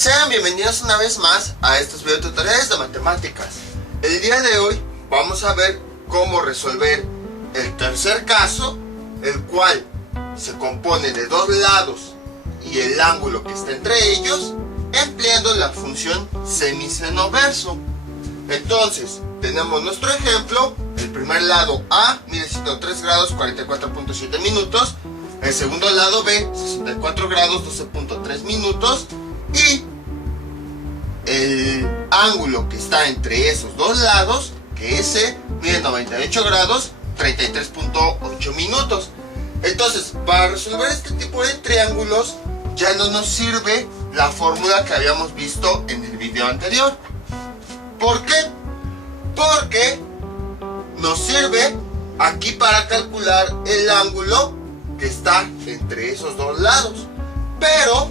Sean bienvenidos una vez más a estos videotutoriales de matemáticas. El día de hoy vamos a ver cómo resolver el tercer caso, el cual se compone de dos lados y el ángulo que está entre ellos, empleando la función semiseno-verso. Entonces, tenemos nuestro ejemplo. El primer lado A mide 103 grados 44.7 minutos. El segundo lado B, 64 grados 12.3 minutos. Y el ángulo que está entre esos dos lados, que es C, mide 98 grados 33.8 minutos. Entonces, para resolver este tipo de triángulos, ya no nos sirve la fórmula que habíamos visto en el video anterior. ¿Por qué? Porque nos sirve aquí para calcular el ángulo que está entre esos dos lados. Pero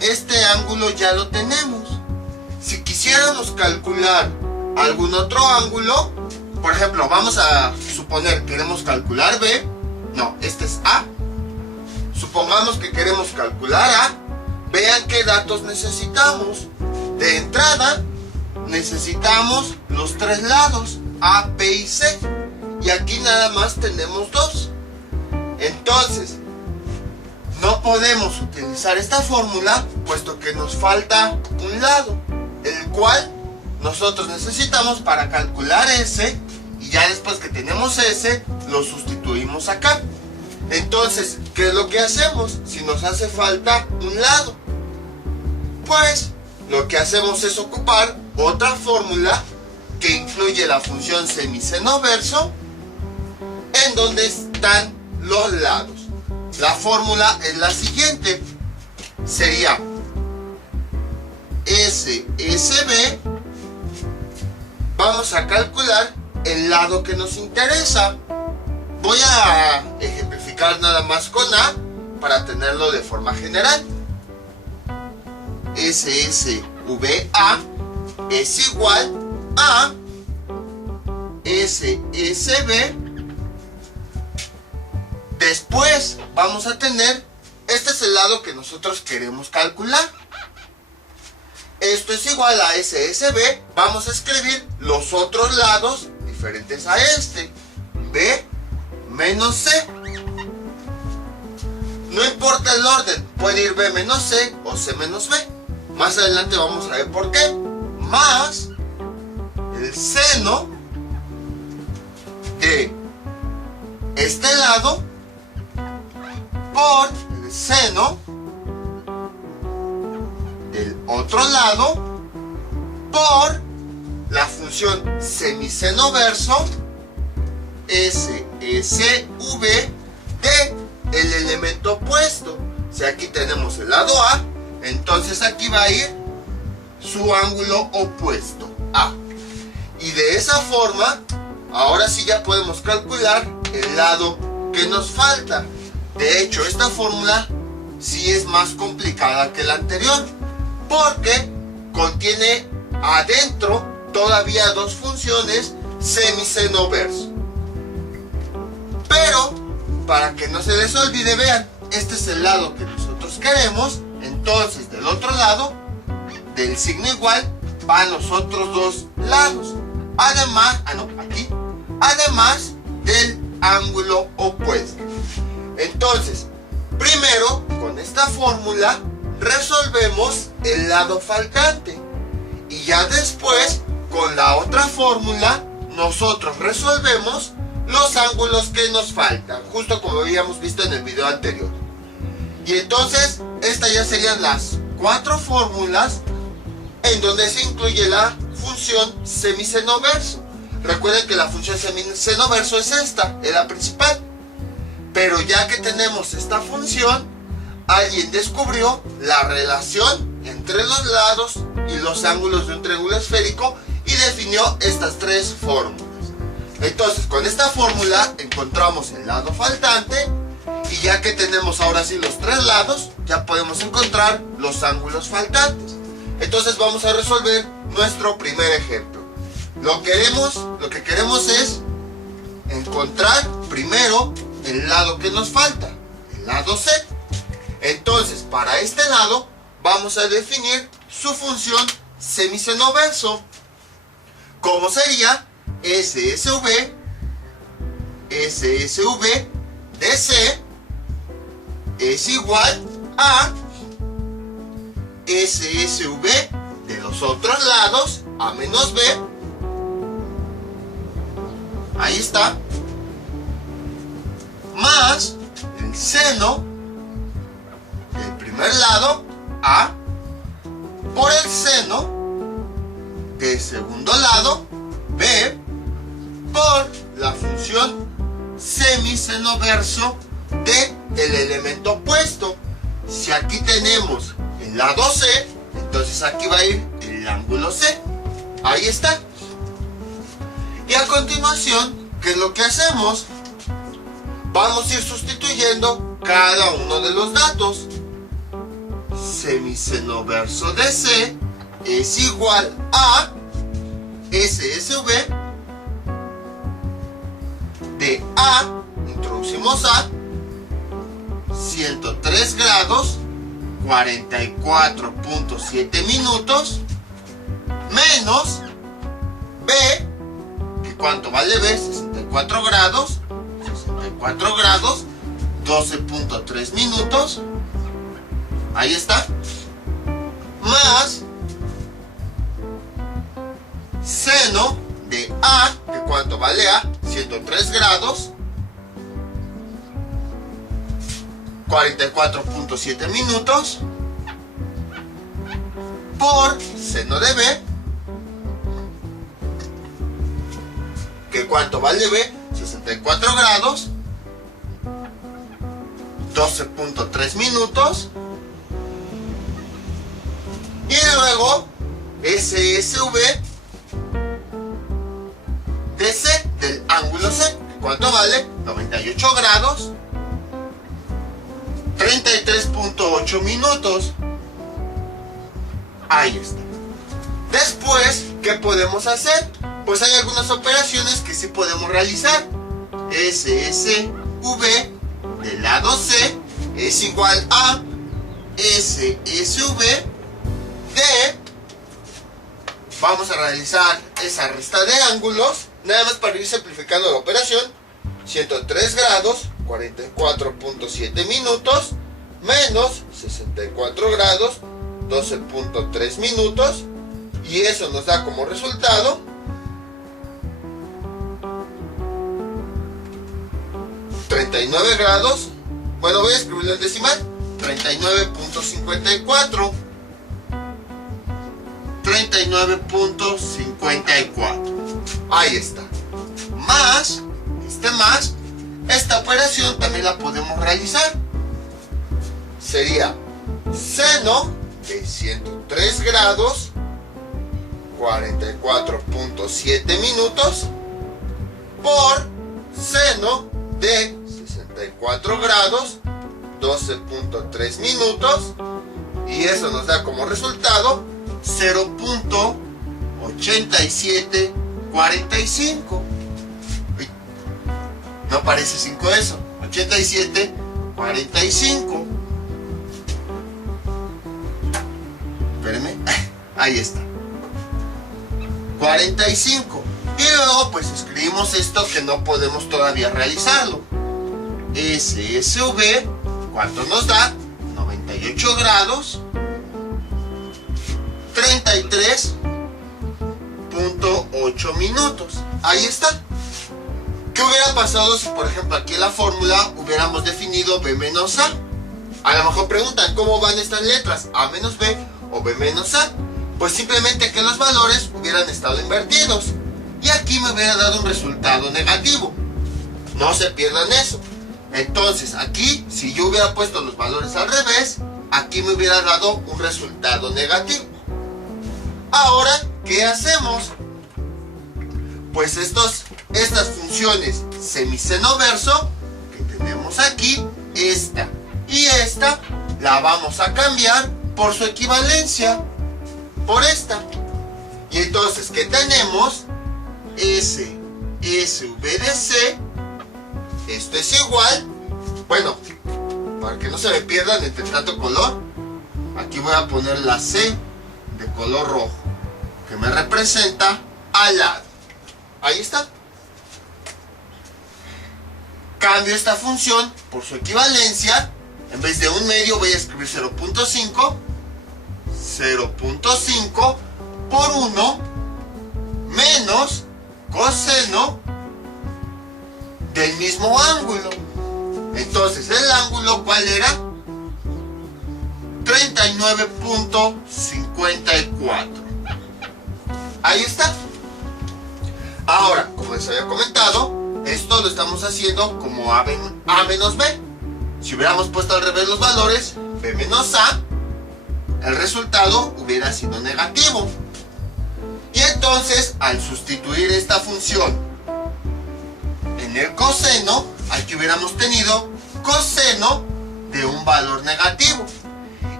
este ángulo ya lo tenemos. Si quisiéramos calcular algún otro ángulo, por ejemplo, vamos a suponer que queremos calcular B. No, este es A. Supongamos que queremos calcular A. Vean qué datos necesitamos. De entrada, necesitamos los tres lados, A, B y C. Y aquí nada más tenemos dos. Entonces, no podemos utilizar esta fórmula, puesto que nos falta un lado, el cual nosotros necesitamos para calcular S. Y ya después que tenemos S, lo sustituimos acá. Entonces, ¿qué es lo que hacemos si nos hace falta un lado? Pues lo que hacemos es ocupar otra fórmula que incluye la función semiseno-verso, en donde están los lados. La fórmula es la siguiente. Sería SSB. Vamos a calcular el lado que nos interesa. Voy a ejemplificar nada más con A para tenerlo de forma general. SSVA es igual a SSB. Después vamos a tener, este es el lado que nosotros queremos calcular. Esto es igual a SSB. Vamos a escribir los otros lados diferentes a este. B menos C. No importa el orden, puede ir B menos C o C menos B. Más adelante vamos a ver por qué. Más el seno de este lado por el seno del otro lado por la función semiseno-verso SSV de el elemento opuesto. Si aquí tenemos el lado A, entonces aquí va a ir su ángulo opuesto, A. Y de esa forma, ahora sí ya podemos calcular el lado que nos falta. De hecho, esta fórmula sí es más complicada que la anterior, porque contiene adentro todavía dos funciones semiseno-verso. Pero, para que no se les olvide, vean, este es el lado que nosotros queremos. Entonces, del otro lado, del signo igual, van los otros dos lados. Además, aquí, además del ángulo opuesto. Entonces, primero, con esta fórmula, resolvemos el lado faltante. Y ya después, con la otra fórmula, nosotros resolvemos los ángulos que nos faltan, justo como habíamos visto en el video anterior. Y entonces, estas ya serían las cuatro fórmulas en donde se incluye la función semiseno-verso. Recuerden que la función semiseno-verso es esta, es la principal. Pero ya que tenemos esta función, alguien descubrió la relación entre los lados y los ángulos de un triángulo esférico y definió estas tres fórmulas. Entonces, con esta fórmula encontramos el lado faltante, y ya que tenemos ahora sí los tres lados, ya podemos encontrar los ángulos faltantes. Entonces vamos a resolver nuestro primer ejemplo. Lo que queremos es encontrar primero el lado que nos falta, el lado C. Entonces, para este lado vamos a definir su función semisenoverso. ¿Cómo sería? SSV de C es igual a SSV de los otros lados, A menos B. Ahí está. Más el seno del primer lado, A, por el seno del segundo lado, B, por la función semisenoverso del elemento opuesto. Si aquí tenemos el lado C, entonces aquí va a ir el ángulo C. Ahí está. Y a continuación, ¿qué es lo que hacemos? Vamos a ir sustituyendo cada uno de los datos. Semisenoverso de C es igual a SSV de A, introducimos A, 103 grados, 44.7 minutos, menos B, que ¿cuánto vale B? 64 grados, 12.3 minutos, ahí está, más seno de A, que ¿cuánto vale A? 103 grados, 44.7 minutos, por seno de B, que ¿cuánto vale B? 64 grados, 12.3 minutos, y luego SSV de C, del ángulo C, ¿cuánto vale? 98 grados, 33.8 minutos. Ahí está. Después, ¿qué podemos hacer? Pues hay algunas operaciones que sí podemos realizar. SSV del lado C es igual a SSV de... Vamos a realizar esa resta de ángulos, nada más para ir simplificando la operación. 103 grados, 44.7 minutos, menos 64 grados, 12.3 minutos, y eso nos da como resultado 39 grados, bueno, voy a escribirlo en decimal, 39.54. 39.54. Ahí está. Más, esta operación también la podemos realizar. Sería seno de 103 grados, 44.7 minutos, por seno de 64 grados, 12.3 minutos, y eso nos da como resultado 0.8745. No parece 5 eso. 8745. Espérenme. Ahí está. 45. Y luego pues escribimos esto que no podemos todavía realizarlo. SSV, ¿cuánto nos da? 98 grados. 33.8 minutos. Ahí está. ¿Qué hubiera pasado si, por ejemplo, aquí en la fórmula hubiéramos definido B menos A? A lo mejor preguntan, ¿cómo van estas letras? A menos B o B menos A. Pues simplemente que los valores hubieran estado invertidos. Y aquí me hubiera dado un resultado negativo. No se pierdan eso. Entonces, aquí, si yo hubiera puesto los valores al revés, aquí me hubiera dado un resultado negativo. Ahora, ¿qué hacemos? Pues estas funciones semisenoverso que tenemos aquí, esta y esta, la vamos a cambiar por su equivalencia, por esta. Y entonces, ¿qué tenemos? SSV de C, esto es igual, bueno, para que no se me pierdan entre tanto color, aquí voy a poner la C de color rojo, que me representa al lado. Ahí está. Cambio esta función por su equivalencia. En vez de un medio voy a escribir 0.5. 0.5 por 1 menos coseno del mismo ángulo. Entonces, ¿el ángulo cuál era? 39.54. Ahí está. Ahora, como les había comentado, esto lo estamos haciendo como A menos B. Si hubiéramos puesto al revés los valores, B menos A, el resultado hubiera sido negativo. Y entonces, al sustituir esta función en el coseno, aquí hubiéramos tenido coseno de un valor negativo.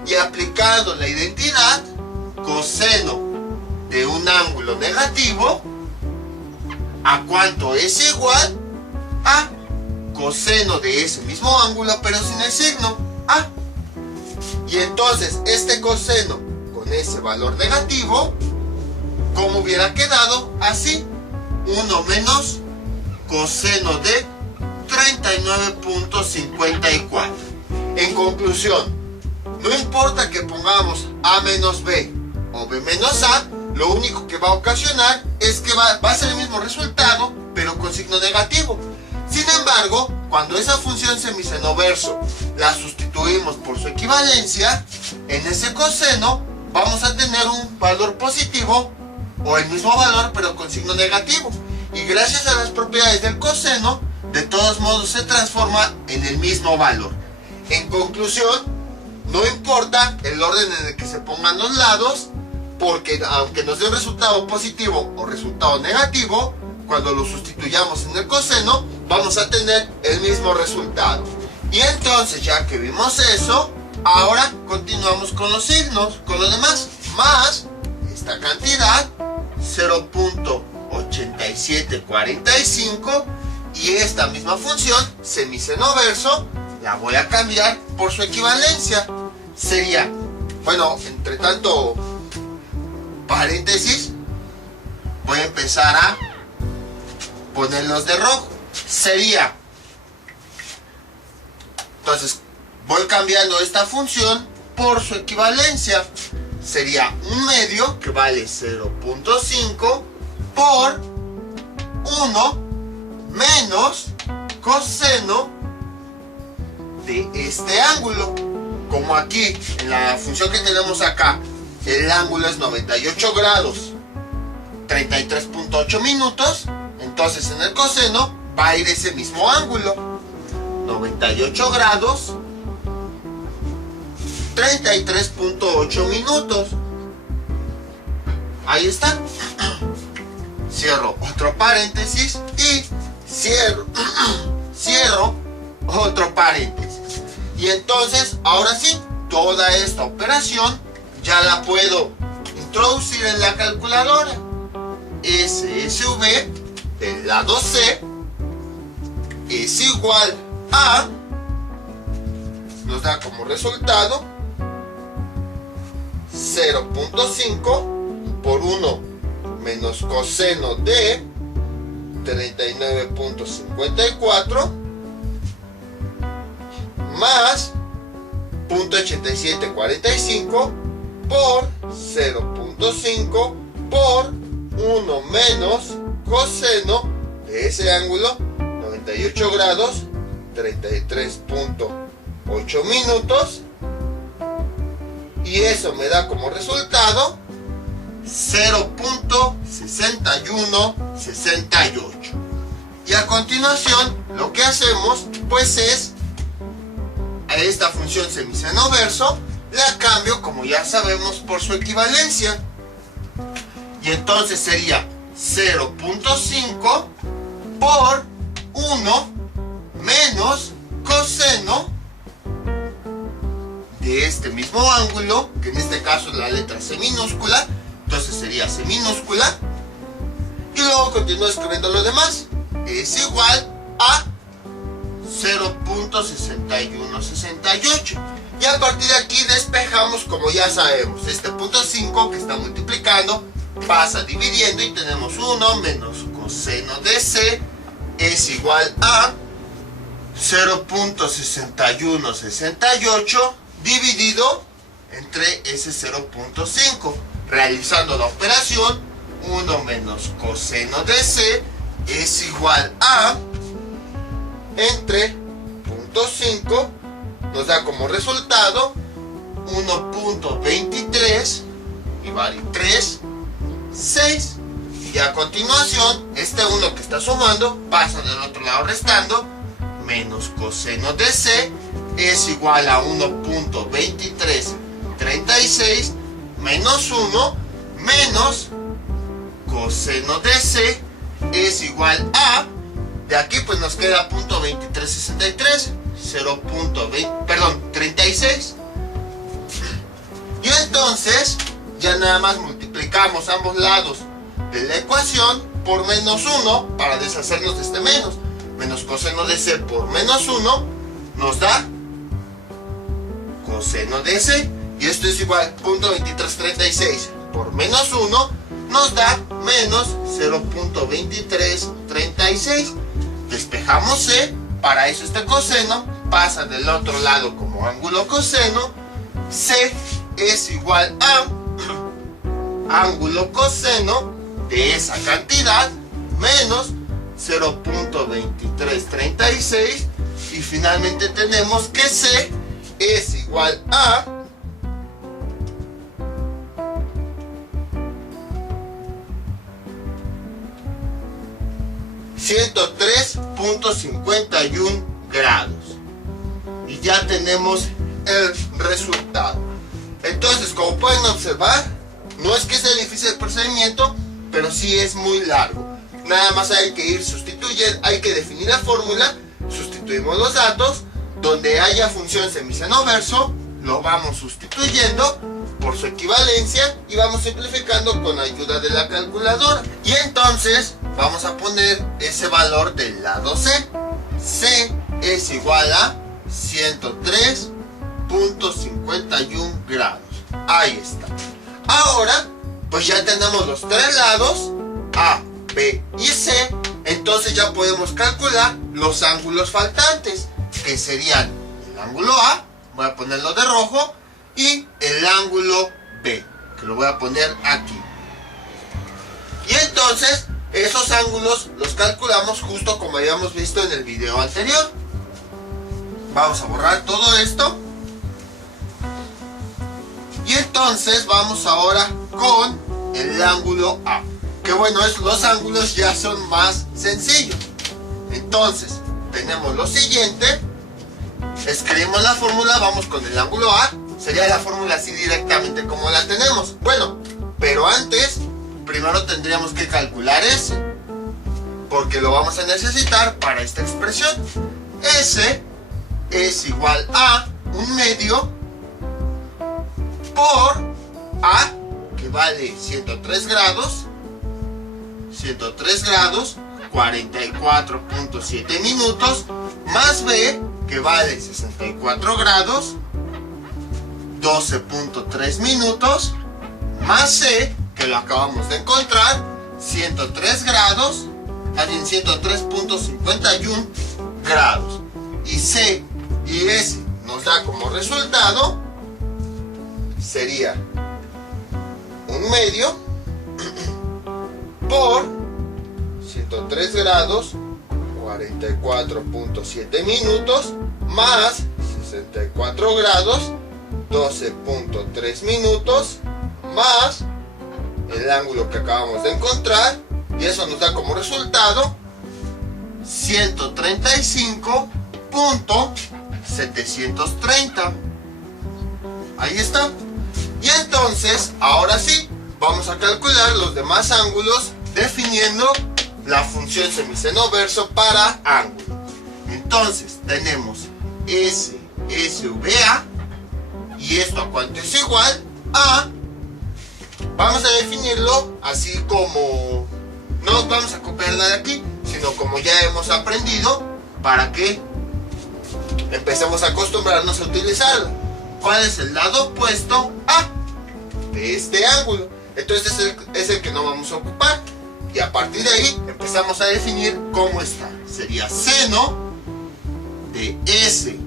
Y aplicando la identidad, coseno de un ángulo negativo, ¿a cuánto es igual? A coseno de ese mismo ángulo, pero sin el signo A. Y entonces este coseno con ese valor negativo, ¿cómo hubiera quedado? Así: 1 menos coseno de 39.54. En conclusión, no importa que pongamos A menos B o B menos A, lo único que va a ocasionar es que va a ser el mismo resultado, pero con signo negativo. Sin embargo, cuando esa función semisenoverso la sustituimos por su equivalencia, en ese coseno vamos a tener un valor positivo o el mismo valor pero con signo negativo. Y gracias a las propiedades del coseno, de todos modos se transforma en el mismo valor. En conclusión, no importa el orden en el que se pongan los lados, porque aunque nos dé un resultado positivo o resultado negativo, cuando lo sustituyamos en el coseno, vamos a tener el mismo resultado. Y entonces, ya que vimos eso, ahora continuamos con los signos, con lo demás. Más esta cantidad, 0.8745, y esta misma función, semisenoverso, la voy a cambiar por su equivalencia. Sería, bueno, entre tanto paréntesis, voy a empezar a ponerlos de rojo. Sería, entonces voy cambiando esta función por su equivalencia. Sería un medio que vale 0.5 por 1 menos coseno de este ángulo. Como aquí en la función que tenemos acá, el ángulo es 98 grados 33.8 minutos, entonces en el coseno va a ir ese mismo ángulo, 98 grados 33.8 minutos. Ahí está. Cierro otro paréntesis y cierro otro paréntesis. Y entonces, ahora sí, toda esta operación ya la puedo introducir en la calculadora. SSV del lado C es igual a, nos da como resultado 0.5 por 1 menos coseno de 39.54 más 0.8745 por 0.5 por 1 menos coseno de ese ángulo, 98 grados 33.8 minutos, y eso me da como resultado 0.6168. Y a continuación lo que hacemos pues es a esta función semisenoverso la cambio, como ya sabemos, por su equivalencia, y entonces sería 0.5 por 1 menos coseno de este mismo ángulo, que en este caso la letra C minúscula, entonces sería C minúscula, y luego continúo escribiendo lo demás. Es igual a 0.6168. Y a partir de aquí despejamos, como ya sabemos, este punto 5 que está multiplicando pasa dividiendo y tenemos 1 menos coseno de C es igual a 0.6168 dividido entre ese 0.5. Realizando la operación, 1 menos coseno de C es igual a, entre 0.5 nos da como resultado 1.23 y vale 3, 6. Y a continuación, este 1 que está sumando pasa del otro lado restando, menos coseno de C es igual a 1.2336 menos 1 menos coseno de C es igual a, de aquí pues nos queda 0.2363, 36. Y entonces ya nada más multiplicamos ambos lados de la ecuación por menos 1 para deshacernos de este menos. Menos coseno de C por menos 1 nos da coseno de C. Y esto es igual a 0.2336 por menos 1 nos da menos 0.2336. Despejamos C, para eso este coseno pasa del otro lado como ángulo coseno. C es igual a ángulo coseno de esa cantidad menos 0.2336 y finalmente tenemos que C es igual a 103.51 grados. Y ya tenemos el resultado. Entonces, como pueden observar, no es que sea difícil el procedimiento, pero sí es muy largo. Nada más hay que ir sustituyendo, hay que definir la fórmula, sustituimos los datos, donde haya función semiseno verso, lo vamos sustituyendo por su equivalencia y vamos simplificando con ayuda de la calculadora. Y entonces vamos a poner ese valor del lado C. C es igual a 103.51 grados. Ahí está. Ahora, pues ya tenemos los tres lados, A, B y C. Entonces ya podemos calcular los ángulos faltantes, que serían el ángulo A, voy a ponerlo de rojo, y el ángulo B, que lo voy a poner aquí. Y entonces esos ángulos los calculamos justo como habíamos visto en el video anterior. Vamos a borrar todo esto. Y entonces vamos ahora con el ángulo A. Que bueno, los ángulos ya son más sencillos. Entonces tenemos lo siguiente. Escribimos la fórmula, vamos con el ángulo A. Sería la fórmula así directamente como la tenemos. Bueno, pero antes, primero tendríamos que calcular S, porque lo vamos a necesitar para esta expresión. S es igual a 1/2 por A, que vale 103 grados, 44.7 minutos, más B, que vale 64 grados, 12.3 minutos, más C, que lo acabamos de encontrar, 103 grados, también 103.51 grados. Y C y S nos da como resultado, sería 1/2 por 103 grados, 44.7 minutos, más 64 grados, 12.3 minutos, más el ángulo que acabamos de encontrar, y eso nos da como resultado 135.730. Ahí está. Y entonces, ahora sí, vamos a calcular los demás ángulos definiendo la función semiseno verso para ángulo. Entonces, tenemos SVA, y esto a cuánto es igual a, vamos a definirlo así como, no vamos a copiar nada aquí, sino como ya hemos aprendido, para que empecemos a acostumbrarnos a utilizarlo. cuál es el lado opuesto a de este ángulo. Entonces es el que no vamos a ocupar. Y a partir de ahí empezamos a definir cómo está. Sería seno de S.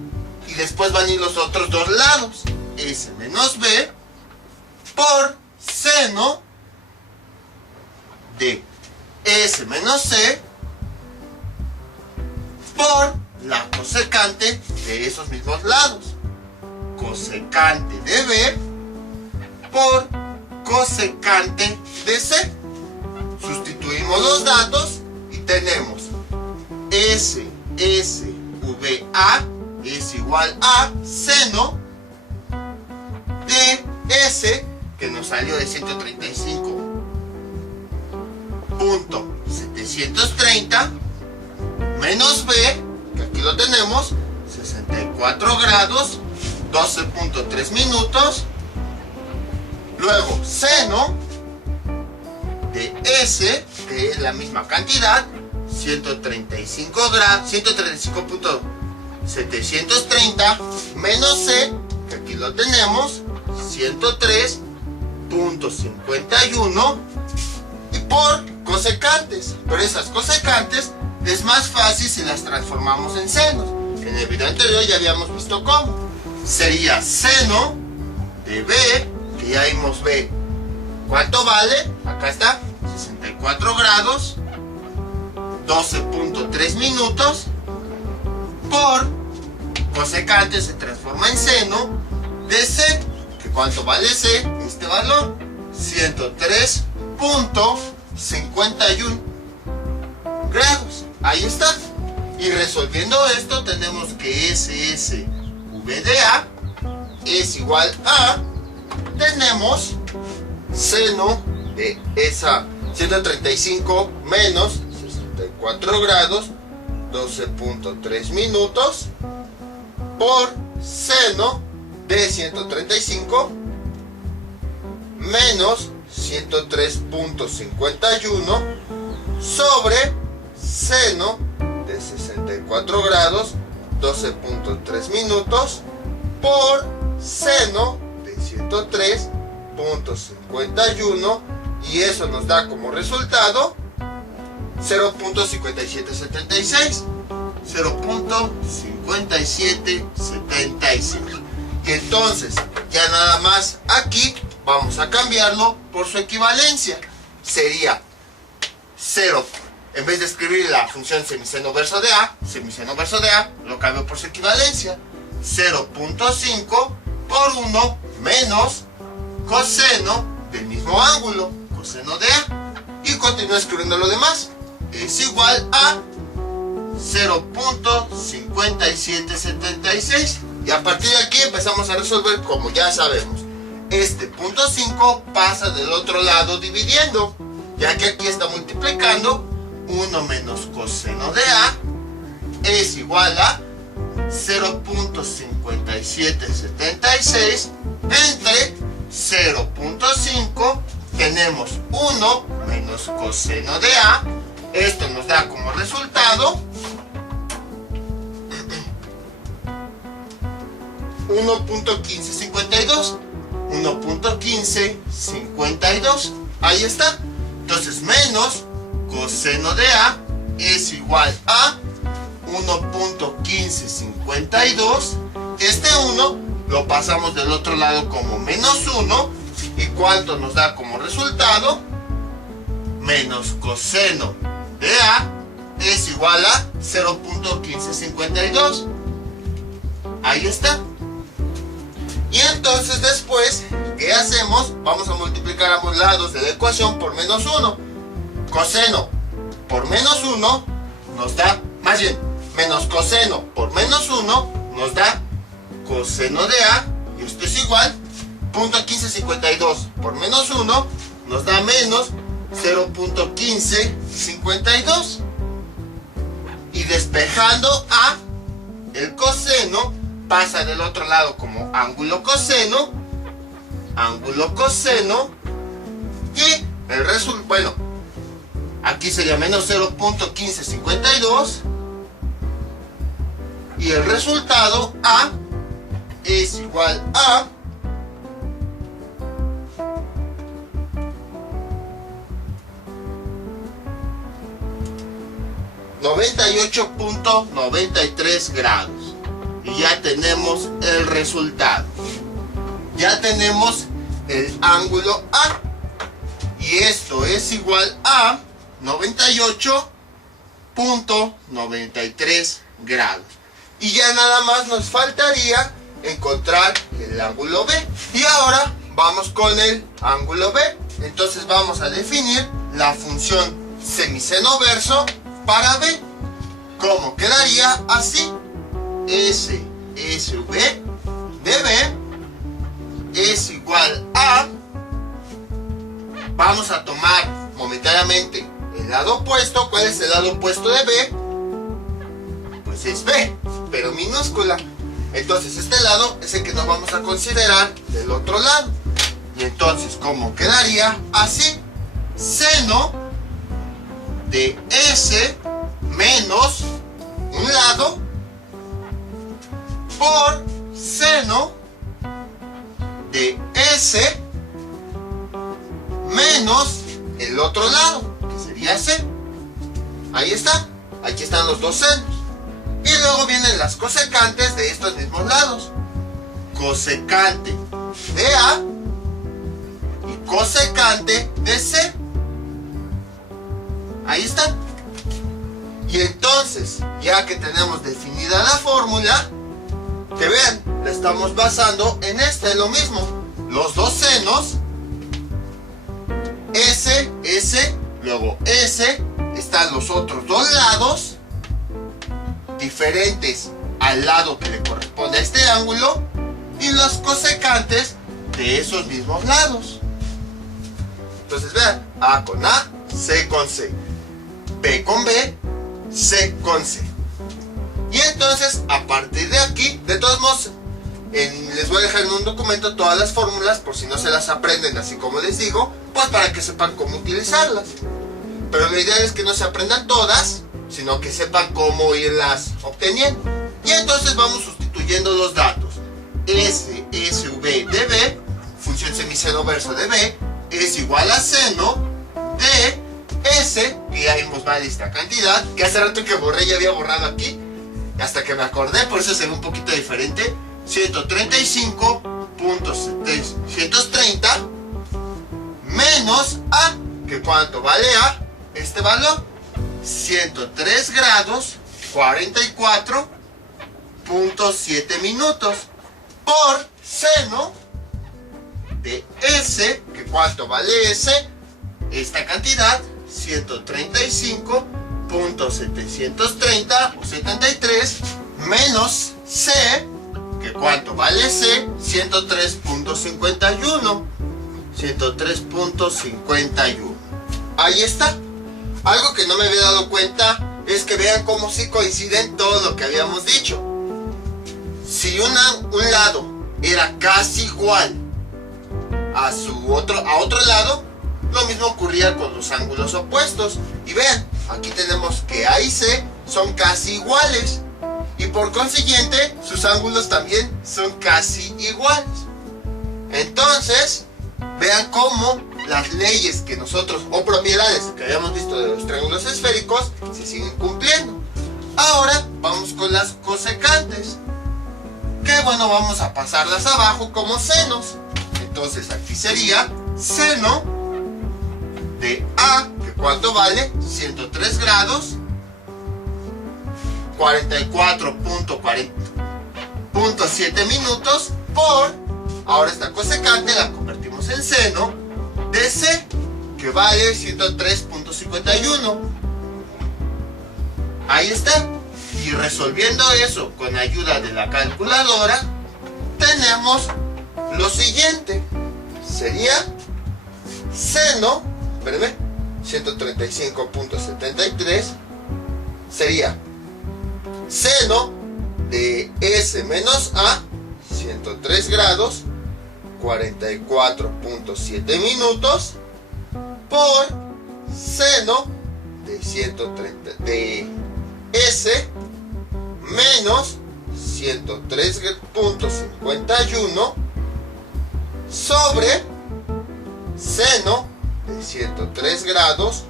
Y después van a ir los otros dos lados. S menos B por seno de S menos C por la cosecante de esos mismos lados. Cosecante de B por cosecante de C. Sustituimos los datos y tenemos SSVA es igual a seno de S, que nos salió de 135.730 menos B, que aquí lo tenemos, 64 grados, 12.3 minutos. Luego seno de S, que es la misma cantidad, 135 grados, 135.730 menos C, que aquí lo tenemos, 103.51, y por cosecantes. Pero esas cosecantes es más fácil si las transformamos en senos. En el video anterior ya habíamos visto cómo. Sería seno de B, que ya vimos B. ¿Cuánto vale? Acá está, 64 grados, 12.3 minutos, por cosecante se transforma en seno de C, que ¿cuánto vale C? Este valor, 103.51 grados. Ahí está. Y resolviendo esto tenemos que SSVDA es igual a, tenemos seno de esa 135 menos 64 grados, 12.3 minutos, por seno de 135 menos 103.51 sobre seno de 64 grados, 12.3 minutos, por seno de 103.51, y eso nos da como resultado 0.5776. 0.5776. Y entonces ya nada más aquí vamos a cambiarlo por su equivalencia. Sería 0. En vez de escribir la función semiseno verso de A, lo cambio por su equivalencia. 0.5 por 1 menos coseno del mismo ángulo, coseno de A. Y continúo escribiendo lo demás. Es igual a 0.5776. Y a partir de aquí empezamos a resolver como ya sabemos. Este punto 5 pasa del otro lado dividiendo, ya que aquí está multiplicando. 1 menos coseno de A es igual a 0.5776 entre 0.5. Tenemos 1 menos coseno de A. Esto nos da como resultado 1.1552. 1.1552. Ahí está. Entonces menos coseno de A es igual a 1.1552. Este 1 lo pasamos del otro lado como menos 1. ¿Y cuánto nos da como resultado? Menos coseno de A es igual a 0.1552. Ahí está. Y entonces después, ¿qué hacemos? Vamos a multiplicar ambos lados de la ecuación por menos 1. Coseno por menos 1 nos da, más bien, menos coseno por menos 1 nos da coseno de A. Y esto es igual, 0.1552 por menos 1 nos da menos 0.1552. Y despejando A, el coseno pasa del otro lado como ángulo coseno, y el resultado, bueno, aquí sería menos 0.1552, y el resultado A es igual a 98.93 grados. Y ya tenemos el resultado. Ya tenemos el ángulo A. Y esto es igual a 98.93 grados. Y ya nada más nos faltaría encontrar el ángulo B. Y ahora vamos con el ángulo B. Entonces vamos a definir la función semiseno verso para B. ¿Cómo quedaría? Así. SV de B es igual a... Vamos a tomar momentáneamente el lado opuesto. ¿Cuál es el lado opuesto de B? Pues es B, pero minúscula. Entonces este lado es el que nos vamos a considerar del otro lado. Y entonces, ¿cómo quedaría? Así. Seno de S menos un lado por seno de S menos el otro lado, que sería C. Ahí está. Aquí están los dos senos. Y luego vienen las cosecantes de estos mismos lados. Cosecante de A y cosecante de C. Ahí está. Y entonces, ya que tenemos definida la fórmula, que vean, la estamos basando en lo mismo. Los dos senos, S, luego S, están los otros dos lados, diferentes al lado que le corresponde a este ángulo, y los cosecantes de esos mismos lados. Entonces vean, A con A, C con C, B con B, C con C. Y entonces, a partir de aquí, de todos modos, les voy a dejar en un documento todas las fórmulas, por si no se las aprenden así como les digo, pues para que sepan cómo utilizarlas. Pero la idea es que no se aprendan todas, sino que sepan cómo irlas obteniendo. Y entonces vamos sustituyendo los datos. SV de B, función semiseno verso de B, es igual a seno de S, y ya vimos mal esta cantidad, que hace rato que borré, ya había borrado aquí, hasta que me acordé, por eso se ve un poquito diferente. 135.730 menos A, que ¿cuánto vale A? Este valor, 103 grados 44.7 minutos por seno de S, que ¿cuánto vale S? Esta cantidad, 135.730 o 73 menos C, que ¿cuánto vale C? 103.51. 103.51. Ahí está. Algo que no me había dado cuenta es que vean cómo sí coinciden todo lo que habíamos dicho. Si un lado era casi igual a otro lado, lo mismo ocurría con los ángulos opuestos. Y vean, aquí tenemos que A y C son casi iguales. Y por consiguiente, sus ángulos también son casi iguales. Entonces, vean cómo las leyes que nosotros, o propiedades que habíamos visto de los triángulos esféricos, se siguen cumpliendo. Ahora vamos con las cosecantes, que bueno, vamos a pasarlas abajo como senos. Entonces aquí sería seno de A, que ¿cuánto vale? 103 grados 44.7 minutos por, ahora esta cosecante la convertimos en seno de C, que vale 103.51. Ahí está. Y resolviendo eso con ayuda de la calculadora, tenemos lo siguiente. Sería seno, espérenme, 135.73 sería seno de S menos A, 103 grados 44.7 minutos por seno de S menos 103.51 sobre seno de 103 grados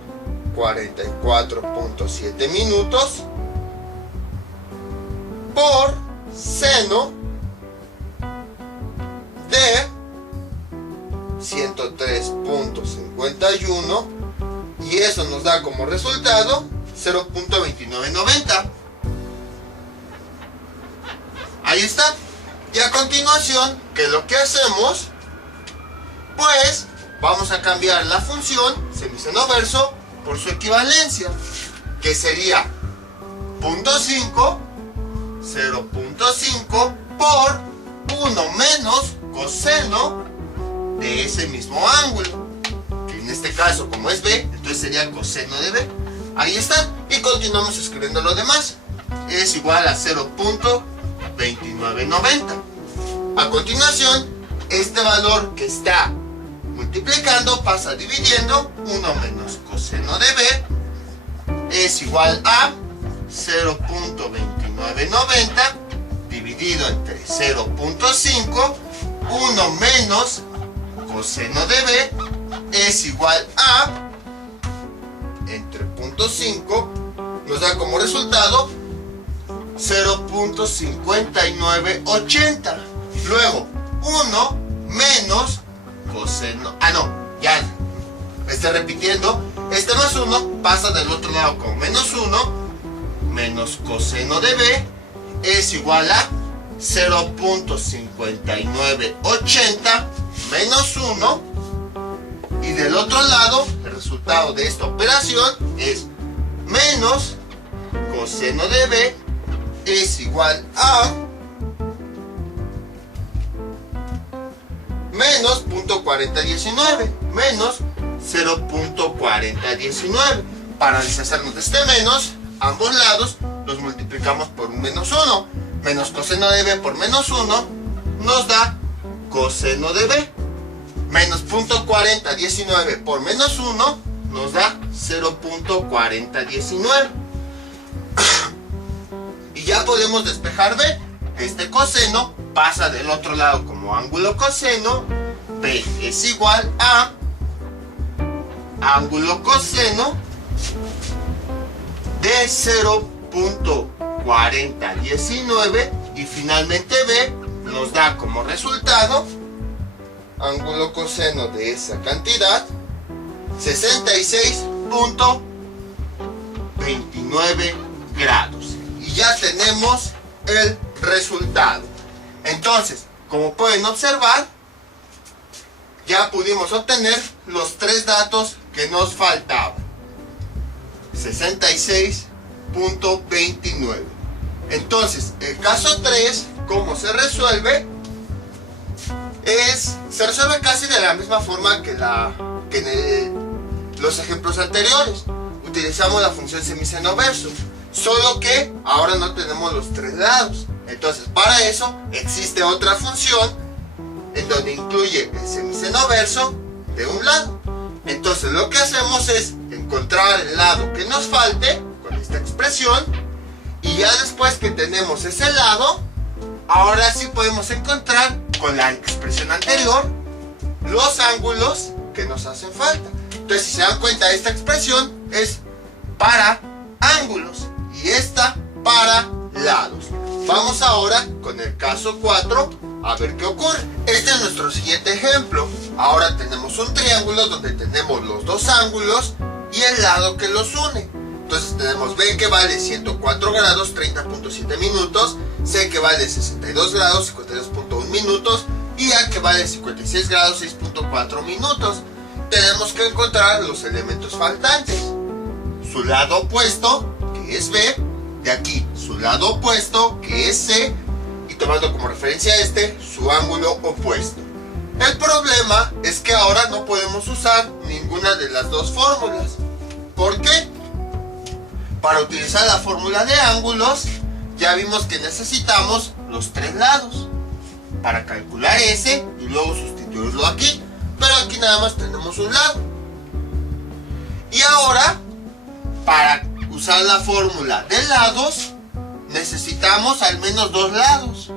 44.7 minutos por seno de 103.51, y eso nos da como resultado 0.2990. Ahí está. Y a continuación, ¿qué es lo que hacemos? Pues vamos a cambiar la función semiseno verso por su equivalencia, que sería 0.5 por 1 menos coseno de ese mismo ángulo, que en este caso, como es B, entonces sería coseno de B. Ahí está. Y continuamos escribiendo lo demás. Es igual a 0.2990. A continuación, este valor que está multiplicando pasa dividiendo. 1 menos coseno de B es igual a 0.2990 dividido entre 0.5. 1 menos coseno de B es igual a, entre 0.5 nos da como resultado 0.5980. Luego 1 menos coseno, repitiendo, este más 1 pasa del otro lado como menos 1, menos coseno de B es igual a 0.5980 menos 1, y del otro lado el resultado de esta operación es menos coseno de B es igual a menos 0.4019, menos 0.4019. Para deshacernos de este menos, ambos lados los multiplicamos por un menos 1. Menos coseno de B por menos 1 nos da coseno de B. Menos 0.4019 por menos 1 nos da 0.4019. Y ya podemos despejar B. Este coseno pasa del otro lado como ángulo coseno. B es igual a ángulo coseno de 0.4019, y finalmente B nos da como resultado ángulo coseno de esa cantidad 66.29 grados. Y ya tenemos el resultado. Entonces, como pueden observar, ya pudimos obtener los tres datos que nos faltaban. 66.29. Entonces, el caso 3, ¿cómo se resuelve? Se resuelve casi de la misma forma que en los ejemplos anteriores. Utilizamos la función semiseno verso, solo que ahora no tenemos los tres lados. Entonces, para eso existe otra función en donde incluye el semiseno verso de un lado. Entonces, lo que hacemos es encontrar el lado que nos falte con esta expresión, y ya después que tenemos ese lado, ahora sí podemos encontrar con la expresión anterior los ángulos que nos hacen falta. Entonces, si se dan cuenta, esta expresión es para ángulos y esta para lados. Vamos ahora con el caso 4 a ver qué ocurre. Este es nuestro siguiente ejemplo. Ahora tenemos un triángulo donde tenemos los dos ángulos y el lado que los une. Entonces tenemos B que vale 104 grados 30.7 minutos, C que vale 62 grados 52.1 minutos y A que vale 56 grados 6.4 minutos. Tenemos que encontrar los elementos faltantes. Su lado opuesto, que es B, de aquí su lado opuesto, que es C, y tomando como referencia su ángulo opuesto. El problema es que ahora no podemos usar ninguna de las dos fórmulas. ¿Por qué? Para utilizar la fórmula de ángulos, ya vimos que necesitamos los tres lados para calcular ese y luego sustituirlo aquí. Pero aquí nada más tenemos un lado. Y ahora, para usar la fórmula de lados, necesitamos al menos dos lados.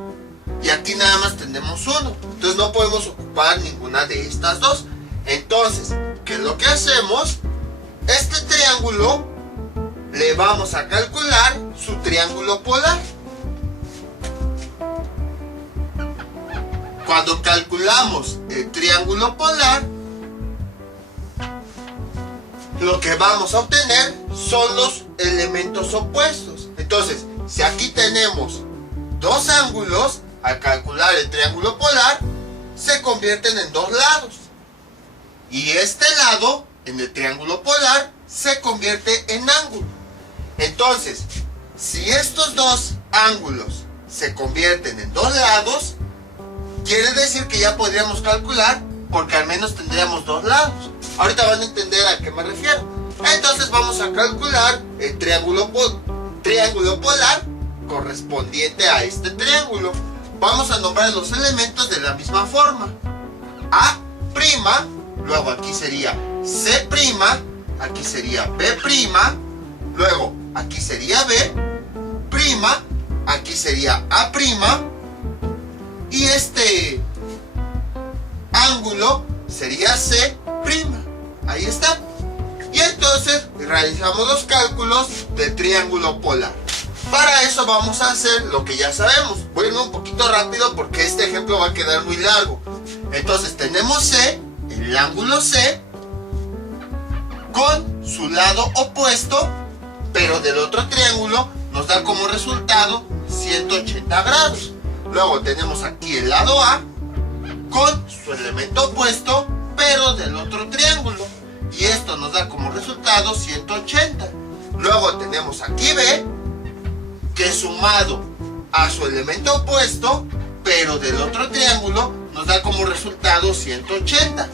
Y aquí nada más tenemos uno. Entonces no podemos ocupar ninguna de estas dos. Entonces, ¿qué es lo que hacemos? Este triángulo le vamos a calcular su triángulo polar. Cuando calculamos el triángulo polar, lo que vamos a obtener son los elementos opuestos. Entonces, si aquí tenemos dos ángulos, al calcular el triángulo polar, se convierten en dos lados. Y este lado, en el triángulo polar, se convierte en ángulo. Entonces, si estos dos ángulos se convierten en dos lados, quiere decir que ya podríamos calcular, porque al menos tendríamos dos lados. Ahorita van a entender a qué me refiero. Entonces vamos a calcular el triángulo polar correspondiente a este triángulo. Vamos a nombrar los elementos de la misma forma. A', luego aquí sería C', aquí sería B', luego aquí sería B', aquí sería A', y este ángulo sería C'. Ahí está. Y entonces realizamos los cálculos del triángulo polar. Para eso vamos a hacer lo que ya sabemos. Voy a ir un poquito rápido porque este ejemplo va a quedar muy largo. Entonces tenemos C, el ángulo C, con su lado opuesto, pero del otro triángulo nos da como resultado 180 grados. Luego tenemos aquí el lado A, con su elemento opuesto, pero del otro triángulo. Y esto nos da como resultado 180. Luego tenemos aquí B, que sumado a su elemento opuesto, pero del otro triángulo, nos da como resultado 180.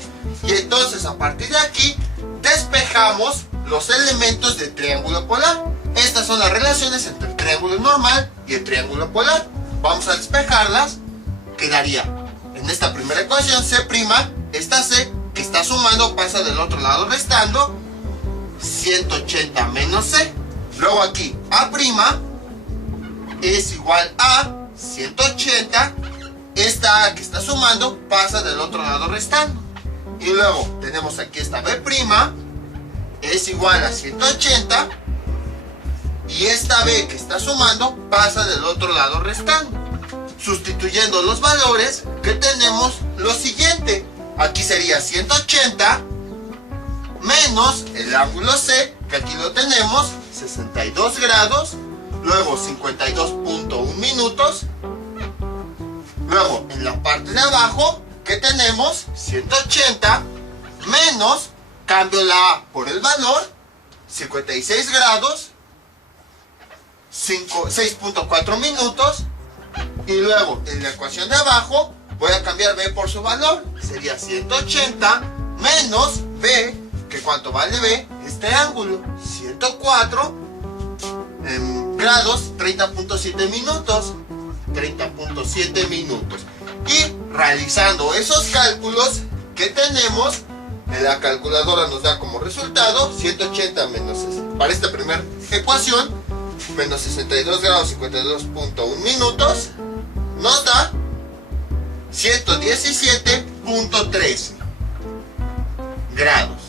Y entonces a partir de aquí, despejamos los elementos del triángulo polar. Estas son las relaciones entre el triángulo normal y el triángulo polar. Vamos a despejarlas. Quedaría en esta primera ecuación C', esta C que está sumando pasa del otro lado restando, 180 menos C. Luego aquí A' es igual a 180, esta A que está sumando pasa del otro lado restando. Y luego tenemos aquí esta B' es igual a 180, y esta B que está sumando pasa del otro lado restando. Sustituyendo los valores, que tenemos lo siguiente. Aquí sería 180 menos el ángulo C, que aquí lo tenemos, 62 grados, luego 52.1 minutos. Luego en la parte de abajo, que tenemos 180 menos, cambio la A por el valor, 56 grados, 6.4 minutos. Y luego en la ecuación de abajo voy a cambiar B por su valor, sería 180 menos B, que cuánto vale B, este ángulo, 104 grados, 30.7 minutos, 30.7 minutos. Y realizando esos cálculos que tenemos, en la calculadora nos da como resultado 180 menos, para esta primera ecuación, menos 62 grados, 52.1 minutos, nos da 117.13 grados.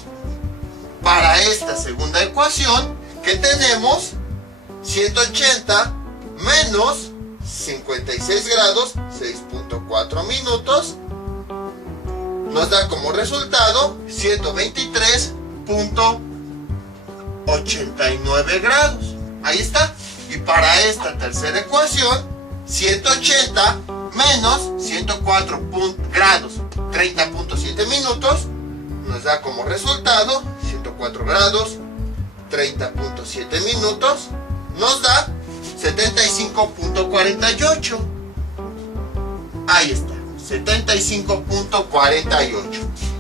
Para esta segunda ecuación, que tenemos 180 menos 56 grados, 6.4 minutos, nos da como resultado 123.89 grados. Ahí está. Y para esta tercera ecuación, 180 menos 104 grados, 30.7 minutos, nos da como resultado 104 grados, 30.7 minutos, nos da 75.48. Ahí está, 75.48.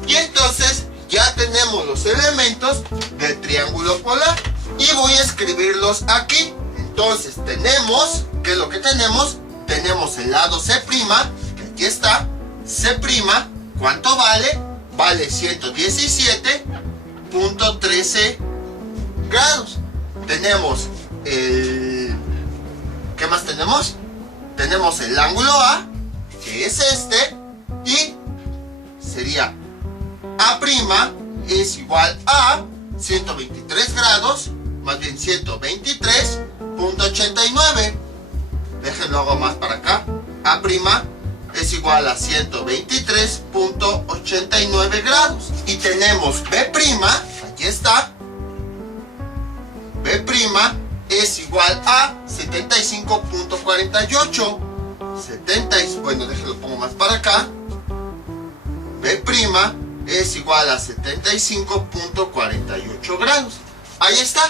Y entonces ya tenemos los elementos del triángulo polar. Y voy a escribirlos aquí. Entonces tenemos, ¿qué es lo que tenemos? Tenemos el lado C', que aquí está, C', ¿cuánto vale? Vale 117.13 grados. Tenemos el... ¿qué más tenemos? Tenemos el ángulo A, que es este, y sería A' es igual a 123 grados, más bien 123.89. Déjenlo hago más para acá. A' es igual a 123.89 grados. Y tenemos B', aquí está. B' es igual a 75.48. Bueno, déjenlo pongo más para acá. B' es igual a 75.48 grados. Ahí está.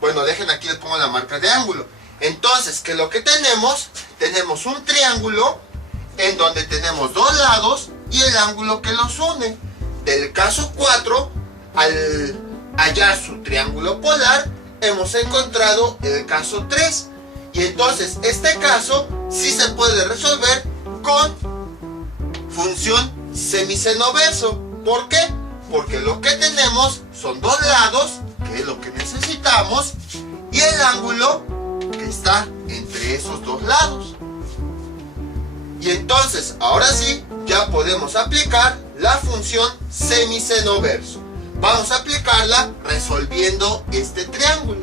Bueno, dejen aquí, les pongo la marca de ángulo. Entonces, ¿qué es lo que tenemos? Tenemos un triángulo en donde tenemos dos lados y el ángulo que los une. Del caso 4, al hallar su triángulo polar, hemos encontrado el caso 3. Y entonces, este caso sí se puede resolver con función semiseno verso. ¿Por qué? Porque lo que tenemos son dos lados, que es lo que necesitamos, y el ángulo que está entre esos dos lados. Y entonces, ahora sí, ya podemos aplicar la función semiseno verso. Vamos a aplicarla resolviendo este triángulo.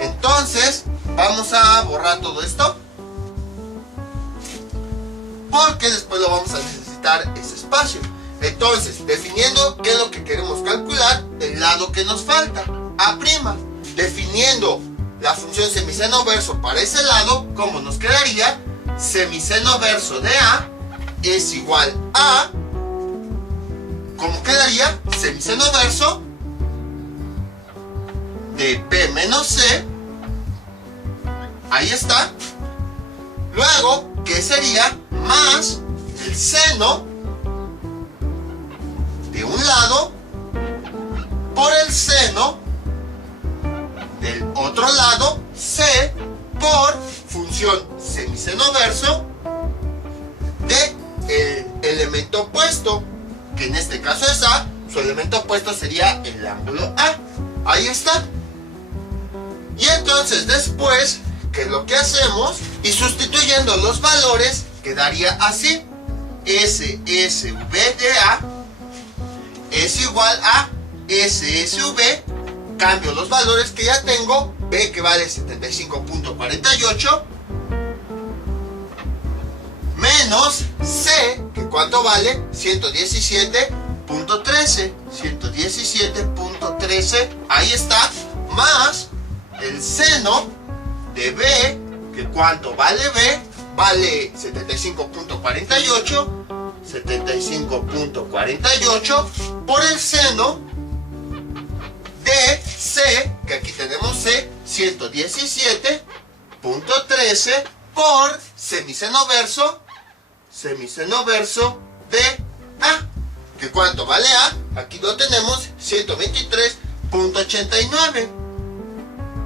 Entonces, vamos a borrar todo esto, porque después lo vamos a necesitar ese espacio. Entonces, definiendo qué es lo que queremos calcular, el lado que nos falta, A'. Definiendo la función semiseno verso para ese lado, ¿cómo nos quedaría? Semiseno verso de A es igual a... ¿Cómo quedaría? Semiseno verso de B menos C. Ahí está. Luego, ¿qué sería? Más el seno de un lado por el seno del otro lado, C, por función semiseno verso de el elemento opuesto, que en este caso es A. Su elemento opuesto sería el ángulo A. Ahí está. Y entonces después, ¿qué es lo que hacemos? Y sustituyendo los valores, quedaría así: SSV de A es igual a SSV, cambio los valores que ya tengo, B que vale 75.48, menos C, que cuánto vale, 117.13, 117.13, ahí está, más el seno de B, que cuánto vale B, vale 75.48, 75.48 por el seno de C, que aquí tenemos C, 117.13 por semiseno verso de A, que cuánto vale A, aquí lo tenemos, 123.89,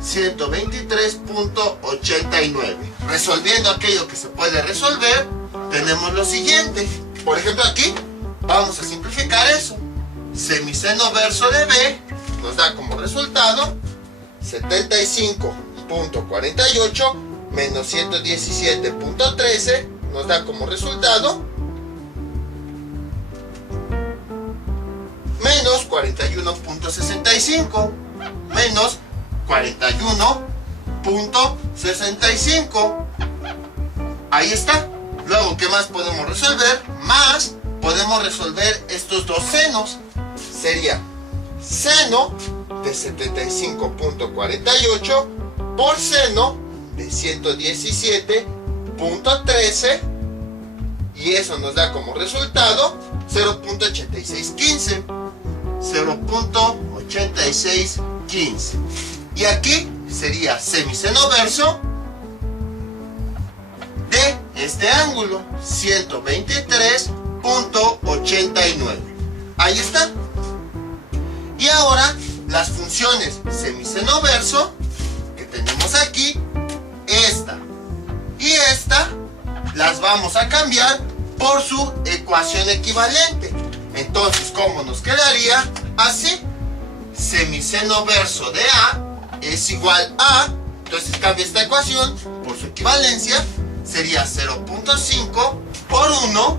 123.89. Resolviendo aquello que se puede resolver, tenemos lo siguiente. Por ejemplo, aquí vamos a simplificar eso. Semiseno verso de B nos da como resultado 75.48 menos 117.13, nos da como resultado menos 41.65, menos 41.65. Ahí está. Luego, ¿qué más podemos resolver? Más podemos resolver estos dos senos. Sería seno de 75.48 por seno de 117.13, y eso nos da como resultado 0.8615, 0.8615. Y aquí sería semiseno verso de este ángulo, 123.89. Ahí está. Y ahora las funciones semiseno verso que tenemos aquí, esta y esta, las vamos a cambiar por su ecuación equivalente. Entonces, ¿cómo nos quedaría? Así: semiseno verso de A es igual a Entonces cambia esta ecuación por su equivalencia. Sería 0.5 por 1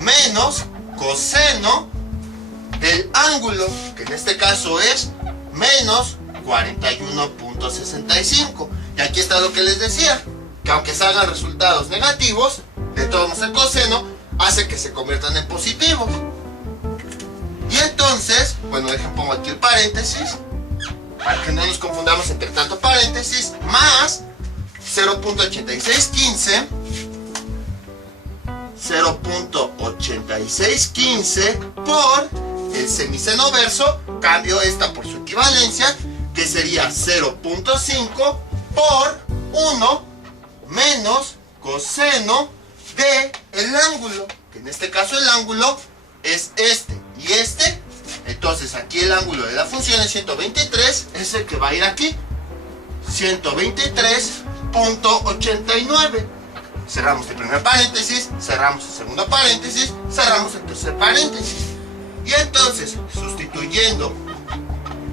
menos coseno del ángulo, que en este caso es menos 41.65. Y aquí está lo que les decía, que aunque salgan resultados negativos, de todos modos el coseno hace que se conviertan en positivos. Y entonces, bueno, pongo aquí el paréntesis, para que no nos confundamos entre tanto paréntesis, más 0.8615 por el semiseno verso, cambio esta por su equivalencia, que sería 0.5 por 1 menos coseno de el ángulo, que en este caso el ángulo es este y este. Entonces aquí el ángulo de la función es 123, es el que va a ir aquí, 123.89. Cerramos el primer paréntesis, cerramos el segundo paréntesis, cerramos el tercer paréntesis. Y entonces,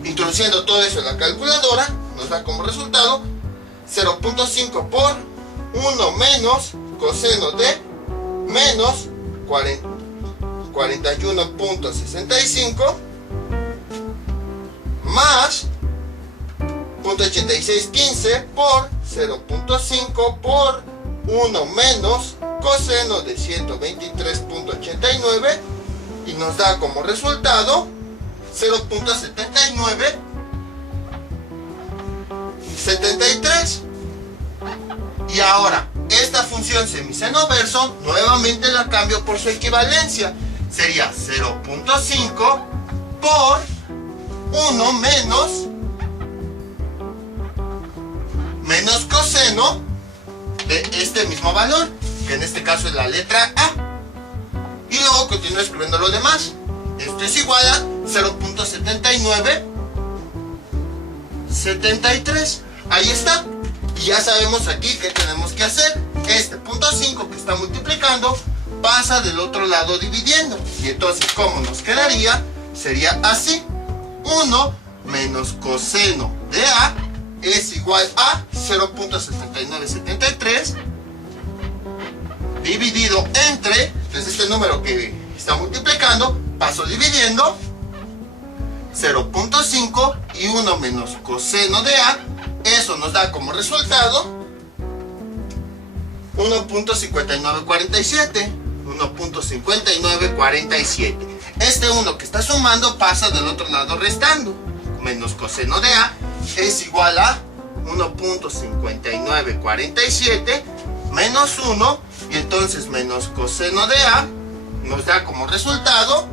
introduciendo todo eso en la calculadora, nos da como resultado 0.5 por 1 menos coseno de menos 41.65 más 0.8615 por 0.5 por 1 menos coseno de 123.89, y nos da como resultado 0.7973. Y ahora, esta función semiseno verso nuevamente la cambio por su equivalencia. Sería 0.5 por 1 menos coseno de este mismo valor, que en este caso es la letra A. Y luego continúo escribiendo lo demás. Esto es igual a 0.7973. Ahí está. Y ya sabemos aquí qué tenemos que hacer. Este punto 5 que está multiplicando pasa del otro lado dividiendo. Y entonces, ¿cómo nos quedaría? Sería así. 1 menos coseno de A es igual a 0.7973 dividido entre, entonces este número que está multiplicando, paso dividiendo 0.5 y 1 menos coseno de A. Eso nos da como resultado 1.5947. 1.5947. Este 1 que está sumando pasa del otro lado restando. Menos coseno de A es igual a 1.5947 menos 1, y entonces menos coseno de A nos da como resultado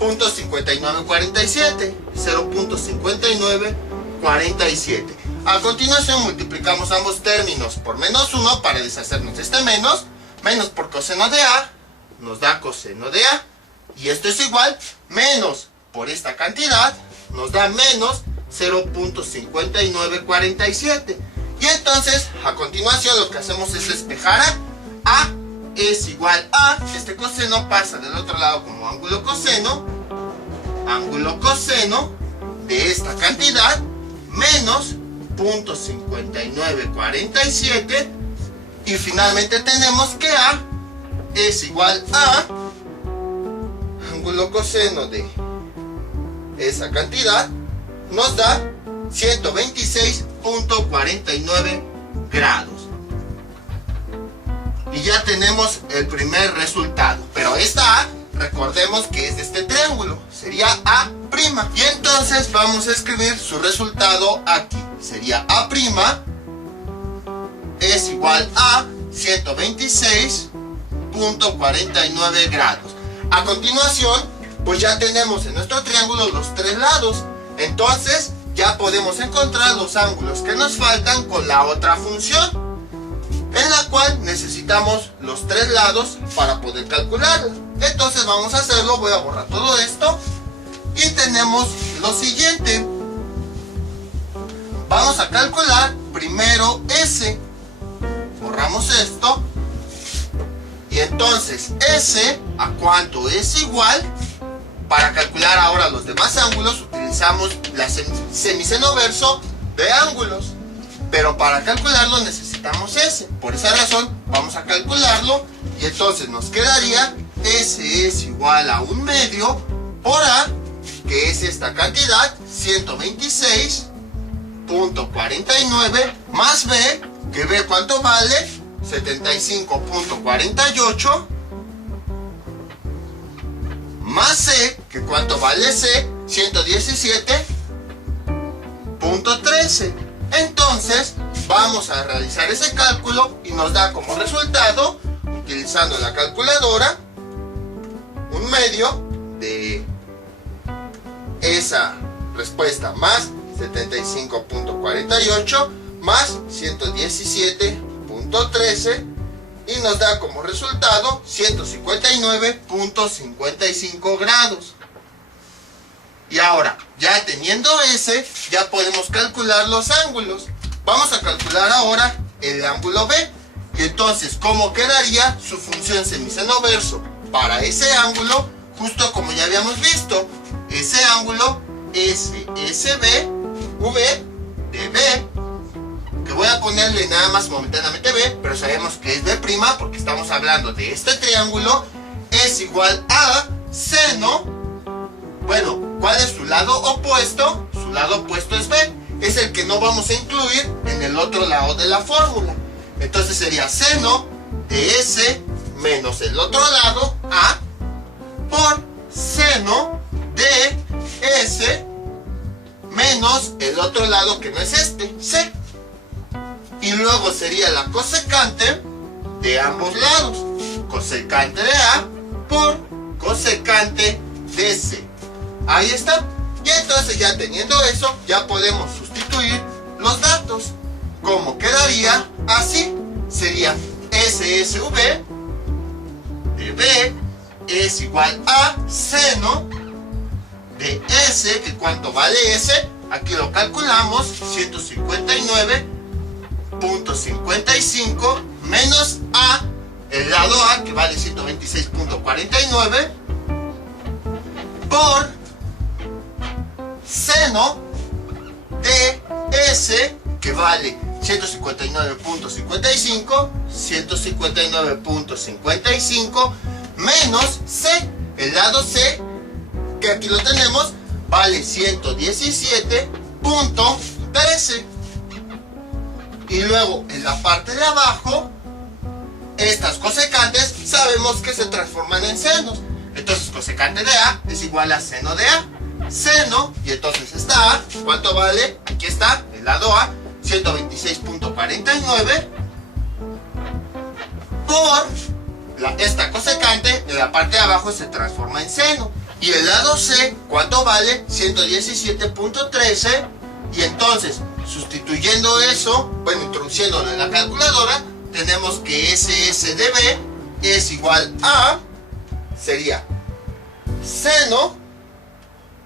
0.5947. 0.5947. A continuación multiplicamos ambos términos por menos 1 para deshacernos de este menos. Menos por coseno de A nos da coseno de A, y esto es igual, menos por esta cantidad nos da menos 0.5947. Y entonces a continuación lo que hacemos es despejar A es igual a, este coseno pasa del otro lado como ángulo coseno de esta cantidad, menos 0.5947. Y finalmente tenemos que A es igual a ángulo coseno de esa cantidad, nos da 126.49 grados. Y ya tenemos el primer resultado. Pero esta A, recordemos que es de este triángulo, sería A'. Y entonces vamos a escribir su resultado aquí. Sería A' es igual a 126.49 grados. A continuación, pues ya tenemos en nuestro triángulo los tres lados. Entonces ya podemos encontrar los ángulos que nos faltan con la otra función, en la cual necesitamos los tres lados para poder calcularla. Entonces vamos a hacerlo. Voy a borrar todo esto y tenemos lo siguiente. Vamos a calcular primero S. Borramos esto. Y entonces S, ¿a cuánto es igual? Para calcular ahora los demás ángulos utilizamos la semiseno verso de ángulos. pero para calcularlo necesitamos S. Por esa razón vamos a calcularlo y entonces nos quedaría S es igual a 1/2 por A, que es esta cantidad, 126.49, más B, que B ¿cuánto vale? 75.48, más C, que ¿cuánto vale C? 117.13. Entonces vamos a realizar ese cálculo y nos da como resultado, utilizando la calculadora, 1/2 de esa respuesta más 75.48 más 117.13 y nos da como resultado 159.55 grados. Y ahora, ya teniendo ese, ya podemos calcular los ángulos. Vamos a calcular ahora el ángulo B. Y entonces, ¿cómo quedaría su función semiseno verso para ese ángulo? Justo como ya habíamos visto, ese ángulo SSB, V de B, que voy a ponerle nada más momentáneamente B, pero sabemos que es B' porque estamos hablando de este triángulo, es igual a seno. Bueno, ¿cuál es su lado opuesto? Su lado opuesto es B, es el que no vamos a incluir en el otro lado de la fórmula. Entonces sería seno de S menos el otro lado, A, por seno de S menos el otro lado que no es este, C. Y luego sería la cosecante de ambos lados, cosecante de A por cosecante de C. Ahí está. Y entonces ya teniendo eso, ya podemos sustituir los datos. ¿Cómo quedaría? Así sería SSV de B es igual a seno de S, que ¿cuánto vale S? Aquí lo calculamos, 159.55 menos A, el lado A, que vale 126.49, por seno de S, que vale 159.55, 159.55 menos C, el lado C, que aquí lo tenemos, vale 117.13. Y luego en la parte de abajo, estas cosecantes sabemos que se transforman en senos. Entonces cosecante de A es igual a seno de A. Seno, y entonces está A, ¿cuánto vale? Aquí está, el lado A, 126.49 por esta cosecante, en la parte de abajo se transforma en seno. Y el lado C, ¿cuánto vale? 117.13. Y entonces, sustituyendo eso, bueno, introduciéndolo en la calculadora, tenemos que SS de B es igual a, sería seno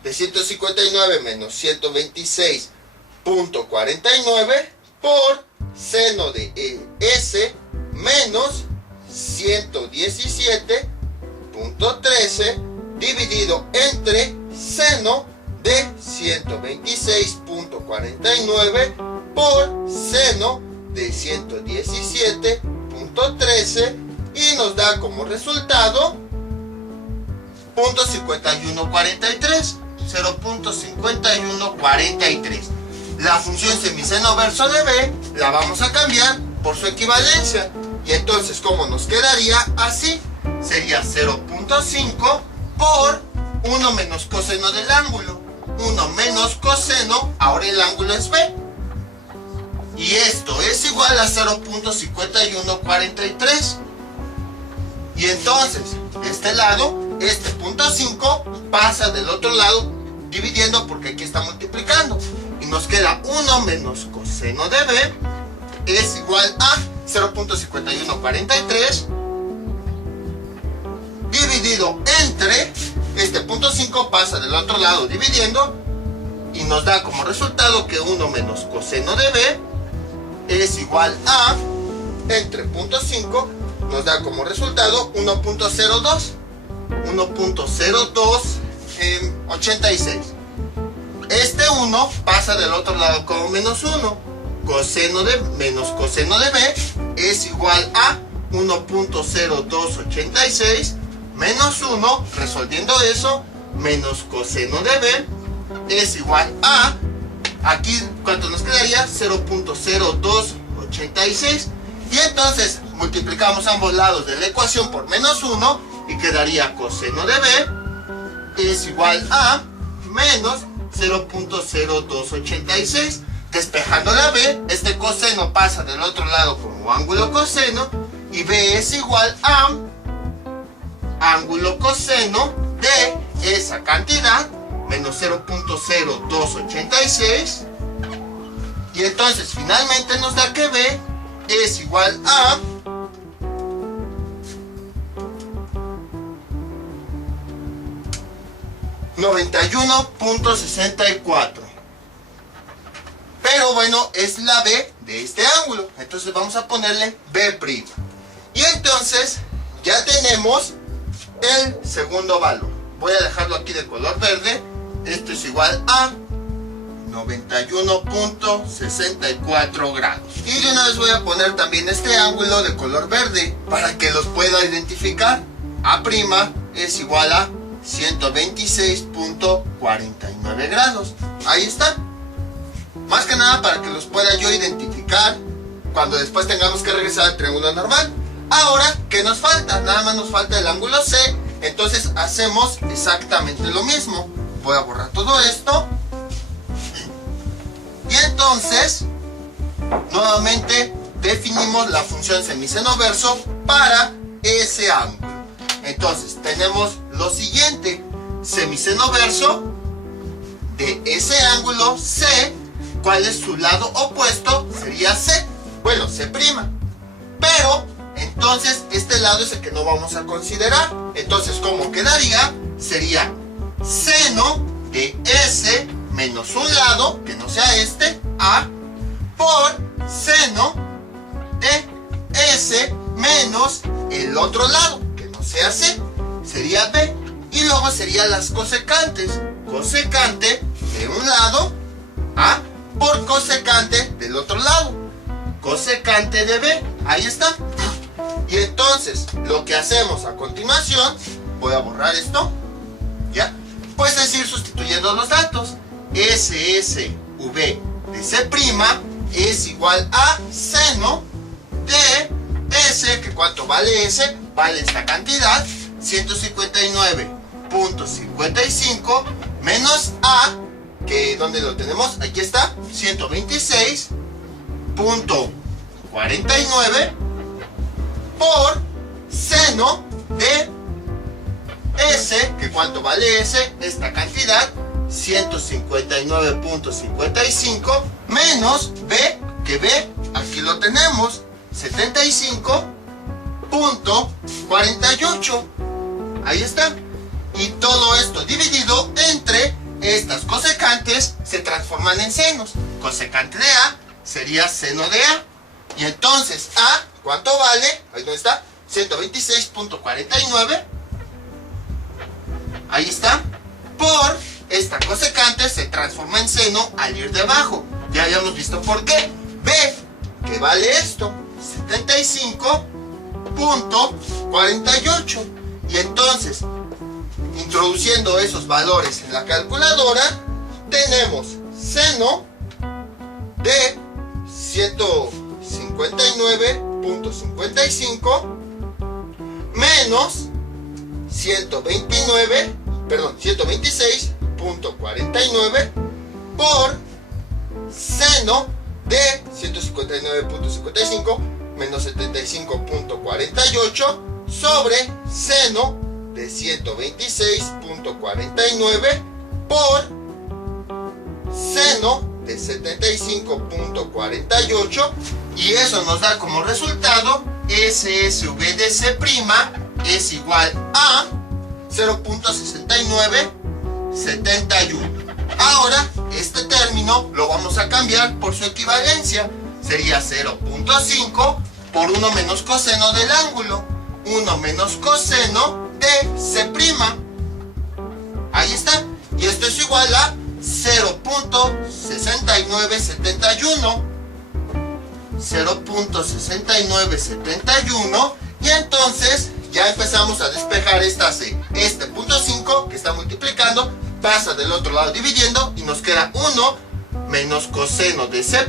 de 159 menos 126.49 por seno de S menos 117.13 dividido entre seno de 126.49 por seno de 117.13 y nos da como resultado 0.5143. 0.5143. La función semiseno verso de B la vamos a cambiar por su equivalencia. Y entonces, ¿cómo nos quedaría? Así. Sería 0.5 por 1 menos coseno del ángulo. 1 menos coseno, ahora el ángulo es B. Y esto es igual a 0.5143. Y entonces, este lado, este punto 5, pasa del otro lado dividiendo porque aquí está multiplicando. Y nos queda 1 menos coseno de B es igual a 0.5143 dividido entre este punto 5 pasa del otro lado dividiendo y nos da como resultado que 1 menos coseno de B es igual a, entre punto 5 nos da como resultado 1.02 86. Este 1 pasa del otro lado como menos 1. coseno de B es igual a 1.0286 menos 1, resolviendo eso, menos coseno de B es igual a, aquí ¿cuánto nos quedaría? 0.0286. Y entonces multiplicamos ambos lados de la ecuación por menos 1 y quedaría coseno de B es igual a menos 0.0286. Despejando la B, este coseno pasa del otro lado como ángulo coseno y B es igual a ángulo coseno de esa cantidad menos 0.0286. Y entonces finalmente nos da que B es igual a 91.64. Pero bueno, es la B de este ángulo. Entonces vamos a ponerle B'. Y entonces ya tenemos el segundo valor. Voy a dejarlo aquí de color verde. Esto es igual a 91.64 grados. Y de una vez voy a poner también este ángulo de color verde para que los pueda identificar. A' es igual a 126.49 grados. Ahí está. Más que nada para que los pueda yo identificar cuando después tengamos que regresar al triángulo normal. Ahora, ¿qué nos falta? Nada más nos falta el ángulo C. Entonces hacemos exactamente lo mismo. Voy a borrar todo esto. Y entonces, nuevamente definimos la función semiseno verso para ese ángulo. Entonces, tenemos lo siguiente. Semiseno verso de ese ángulo C. ¿Cuál es su lado opuesto? Sería C. Bueno, C'. Pero, entonces, este lado es el que no vamos a considerar. Entonces, ¿cómo quedaría? Sería seno de S menos un lado, que no sea este, A, por seno de S menos el otro lado, que no sea C, sería B. Y luego serían las cosecantes. Cosecante de un lado, A, por cosecante del otro lado. Cosecante de B. Ahí está. Y entonces, lo que hacemos a continuación, voy a borrar esto, ¿ya? Pues es ir sustituyendo los datos. SSV de C' es igual a seno de S, que ¿cuánto vale S? Vale esta cantidad, 159.55 menos A, que ¿dónde lo tenemos? Aquí está, 126.49 por seno de S, que ¿cuánto vale S? Esta cantidad, 159.55 menos B, que B, aquí lo tenemos, 75.48. Ahí está. Y todo esto dividido entre estas cosecantes se transforman en senos. Cosecante de A sería seno de A. Y entonces A, ¿cuánto vale? Ahí donde está, 126.49. Ahí está. Por esta cosecante se transforma en seno al ir debajo. Ya habíamos visto por qué. B, que vale esto, 75.48. Y entonces, introduciendo esos valores en la calculadora, tenemos seno de 159.55 menos 126.49 por seno de 159.55 menos 75.48 sobre seno de 126.49 por seno de 75.48, y eso nos da como resultado SSV de C' es igual a 0.6971. Ahora este término lo vamos a cambiar por su equivalencia. Sería 0.5 por 1 menos coseno del ángulo. 1 menos coseno de C'. Ahí está. Y esto es igual a 0.6971. 0.6971 y entonces ya empezamos a despejar esta C. Este punto 5 que está multiplicando pasa del otro lado dividiendo y nos queda 1 menos coseno de C'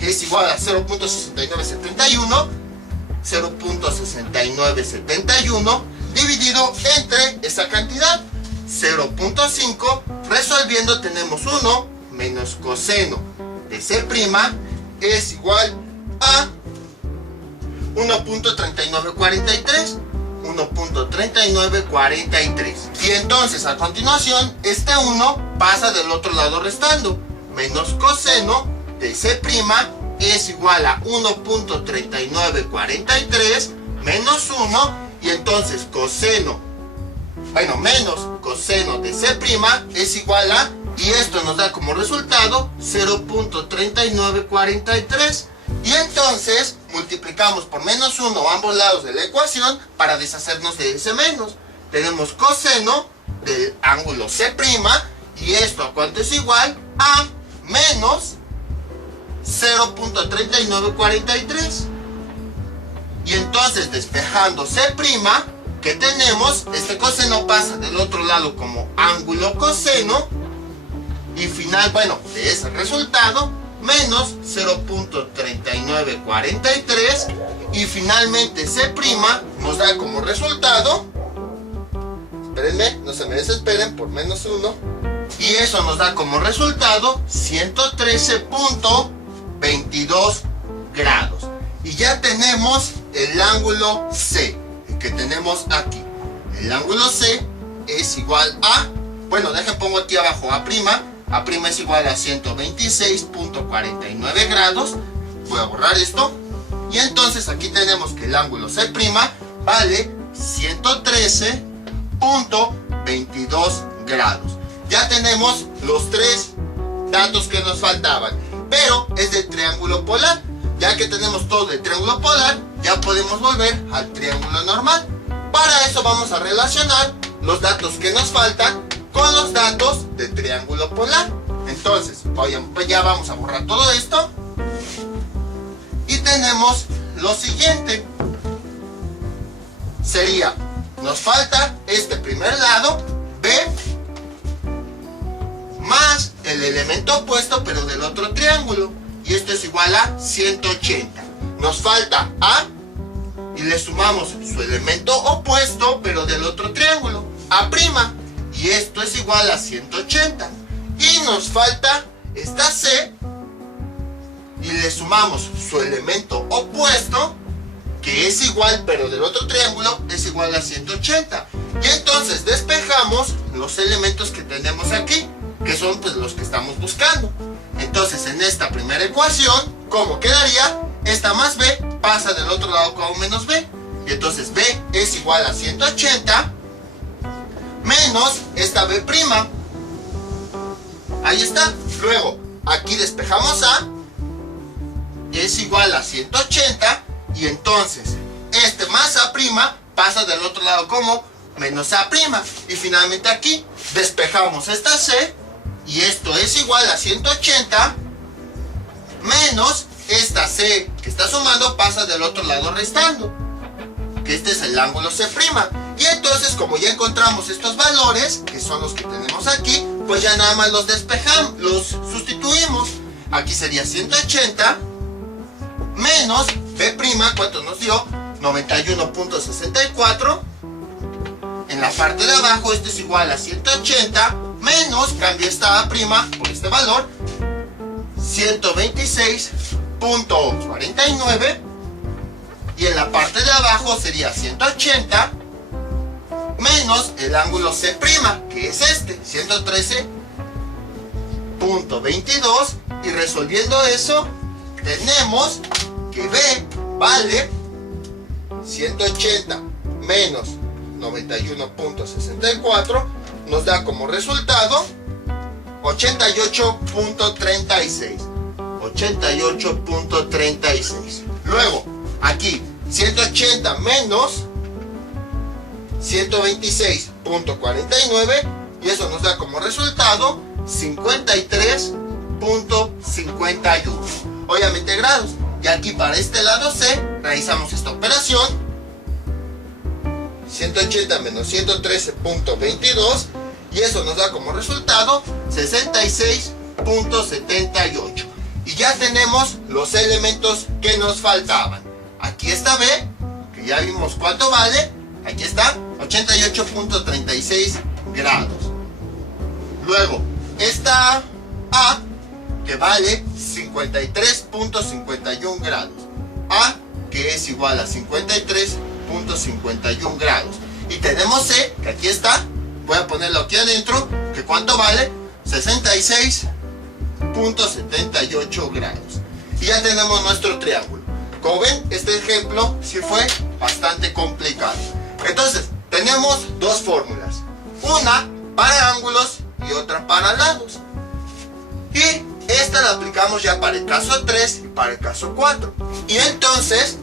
es igual a 0.6971 dividido entre esa cantidad 0.5. Resolviendo tenemos 1 menos coseno de C' es igual a 1.3943. 1.3943. Y entonces a continuación este 1 pasa del otro lado restando. Menos coseno de C' es igual a 1.3943 menos 1. Y entonces menos coseno de C' es igual a, y esto nos da como resultado 0.3943. Y entonces multiplicamos por menos 1 ambos lados de la ecuación para deshacernos de ese menos. Tenemos coseno del ángulo C' y esto a cuánto es igual a menos 0.3943. Y entonces despejando C', que tenemos, este coseno pasa del otro lado como ángulo coseno y final, de ese resultado menos 0.3943 y finalmente C' nos da como resultado, espérenme, no se me desesperen, por menos 1, y eso nos da como resultado 113.22 grados. Y ya tenemos el ángulo C, el que tenemos aquí. El ángulo C es igual a, dejen pongo aquí abajo A' es igual a 126.49 grados. Voy a borrar esto. Y entonces aquí tenemos que el ángulo C' vale 113.22 grados. Ya tenemos los tres datos que nos faltaban. Pero es del triángulo polar. Ya que tenemos todo del triángulo polar, ya podemos volver al triángulo normal. Para eso vamos a relacionar los datos que nos faltan con los datos del triángulo polar. Entonces, ya vamos a borrar todo esto. Y tenemos lo siguiente. Sería, nos falta este primer lado, B, más el elemento opuesto, pero del otro triángulo. Y esto es igual a 180. Nos falta A, y le sumamos su elemento opuesto, pero del otro triángulo, A'. Y esto es igual a 180. Y nos falta esta C, y le sumamos su elemento opuesto, que es igual, pero del otro triángulo, es igual a 180. Y entonces despejamos los elementos que tenemos aquí, que son los que estamos buscando. Entonces en esta primera ecuación, ¿cómo quedaría? Esta más B pasa del otro lado como menos B. Y entonces B es igual a 180 menos esta B'. Ahí está. Luego, aquí despejamos A, es igual a 180, y entonces este más A' pasa del otro lado como menos A'. Y finalmente aquí despejamos esta C, y esto es igual a 180 menos esta C que está sumando pasa del otro lado restando, que este es el ángulo C'. Y entonces, como ya encontramos estos valores, que son los que tenemos aquí, pues ya nada más los despejamos, los sustituimos. Aquí sería 180 menos B', ¿cuánto nos dio? 91.64. En la parte de abajo esto es igual a 180 menos, cambio esta A' por este valor, 126.49. Y en la parte de abajo sería 180 menos el ángulo C', que es este, 113.22. Y resolviendo eso, tenemos que B vale 180 menos 91.64, nos da como resultado 88.36. 88.36. Luego, aquí 180 menos 126.49, y eso nos da como resultado 53.51. Obviamente grados. Y aquí para este lado C realizamos esta operación. 180 menos 113.22 y eso nos da como resultado 66.78. Y ya tenemos los elementos que nos faltaban. Aquí está B, que ya vimos cuánto vale. Aquí está 88.36 grados. Luego esta A, que vale 53.51 grados. A, que es igual a 53.51 grados. Y tenemos C, que aquí está. Voy a ponerlo aquí adentro. Que cuánto vale 66.78 grados. Y ya tenemos nuestro triángulo. Como ven, este ejemplo sí fue bastante complicado. Entonces, tenemos dos fórmulas. Una para ángulos y otra para lados. Y esta la aplicamos ya para el caso 3 y para el caso 4. Y entonces,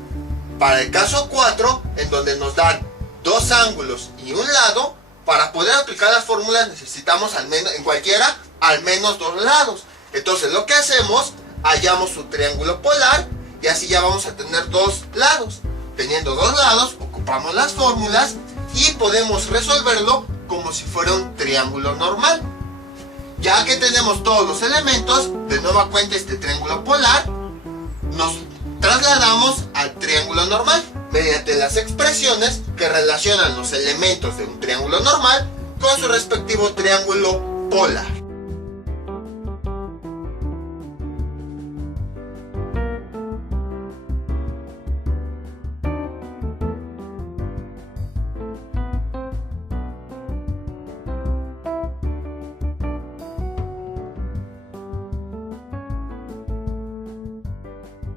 para el caso 4, en donde nos dan dos ángulos y un lado, para poder aplicar las fórmulas necesitamos al menos, en cualquiera, al menos dos lados. Entonces lo que hacemos, hallamos su triángulo polar y así ya vamos a tener dos lados. Teniendo dos lados, ocupamos las fórmulas y podemos resolverlo como si fuera un triángulo normal. Ya que tenemos todos los elementos, de nueva cuenta este triángulo polar, nos trasladamos al triángulo normal mediante las expresiones que relacionan los elementos de un triángulo normal con su respectivo triángulo polar.